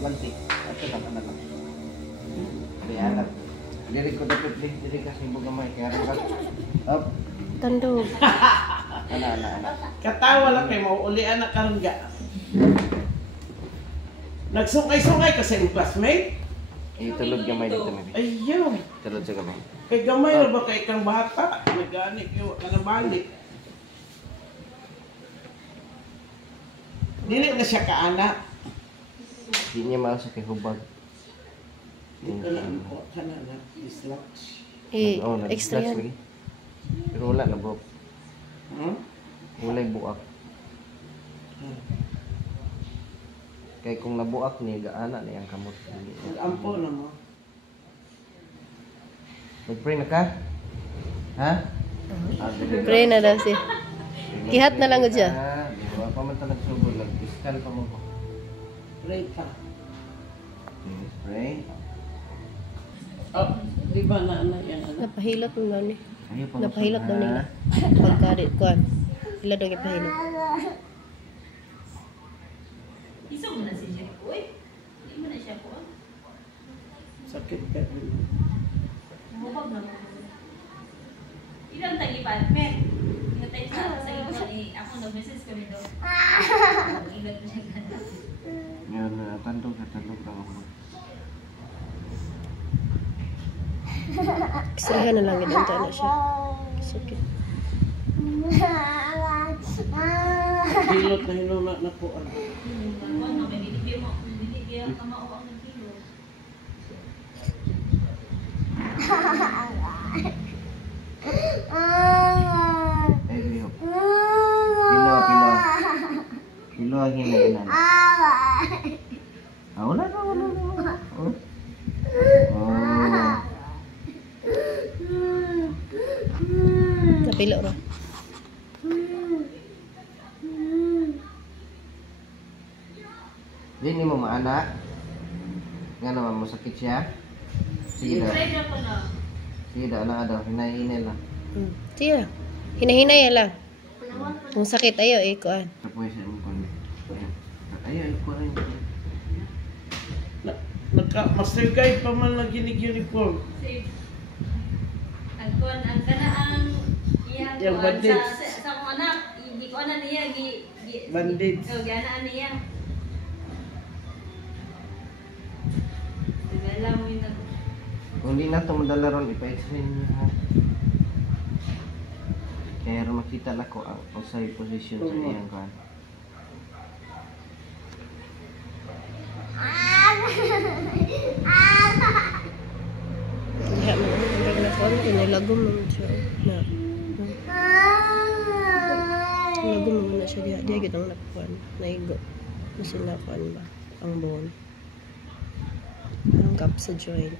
kabanti. Ito lang, ano lang. Kaya anak. Diri ko dapat diri kasi mo gamay. Kaya rin ka. Up. Tandog. Ana. Katawa lang kay mauulian na karungga. Nagsungay-sungay kasi yung classmate. Tulog gamay dito nabi. Ayun. Tulog sa gamay. Kay gamay na ba kay kang bata? Nag-anik yung kanabalik. Dili na siya kaanak. Di niya mao sa kay hubag. Hindi ka lang po ka na dislodge. Extra yan. lagi. Pero wala na buak. Wala buak. Kay kung nabuak ni gaana ni ang kamot. Nag-ampo na mo. Mag-pray na ka? Ha? Pray na daw siya. Kihat na lang siya. Di ba pa man ta nagsugod, nag-fiscal pa mo ko. Pray pa. Pray. Oh, di ba na ano yan? Ano? Napahilot mo daw ni. Ayaw pa Napahilot daw nila. Pagkarit kuan. Ila daw ipahilot. Isa mo na si Jericho. Uy, hindi mo na siya po. Sakit ka rin. Mahubag na mo. Ilang taglipat, men. Ingatay sa ito eh. Ako nag-message kami daw. Ilat mo siya ganda. Yan, tandog lang ako. Extrahan na lang yun. Ito na siya. Sakit. Hilot na hinuna na po. Ano, may binibigyan ka mauwang ng kilo. Ay, biyo. Pilo ang hinainan. Wala na. Napilo ra. Di ni mo maanak. Nga naman mo sakit siya. Sige daw. Try na ko na. Sige daw, anak daw. Hinahinay lang. Sige. Hinahinay lang. Kung sakit ayo kuan. Tapos siya mo kung ayaw, ko rin. Master guide pa man lang ginig-uniform. Save. Ang kanaan iyang Yung kuwan bandage. sa akong anak, hindi ko na niya Bandage. ganaan niya. Alam mo yun ako. Kung di na ito madala ron, ipa-explain niyo ha. Kaya rin makita na ko ang outside position sa iyang kan. Diha mo. Ang na kuan. Kinilagom mo siya. Na. Lagom mo na siya. Diha gid ang nakuan. Naigo. Kasi nakuan ba? Ang bone. Ang gap sa joint.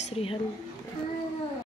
X-rayhan.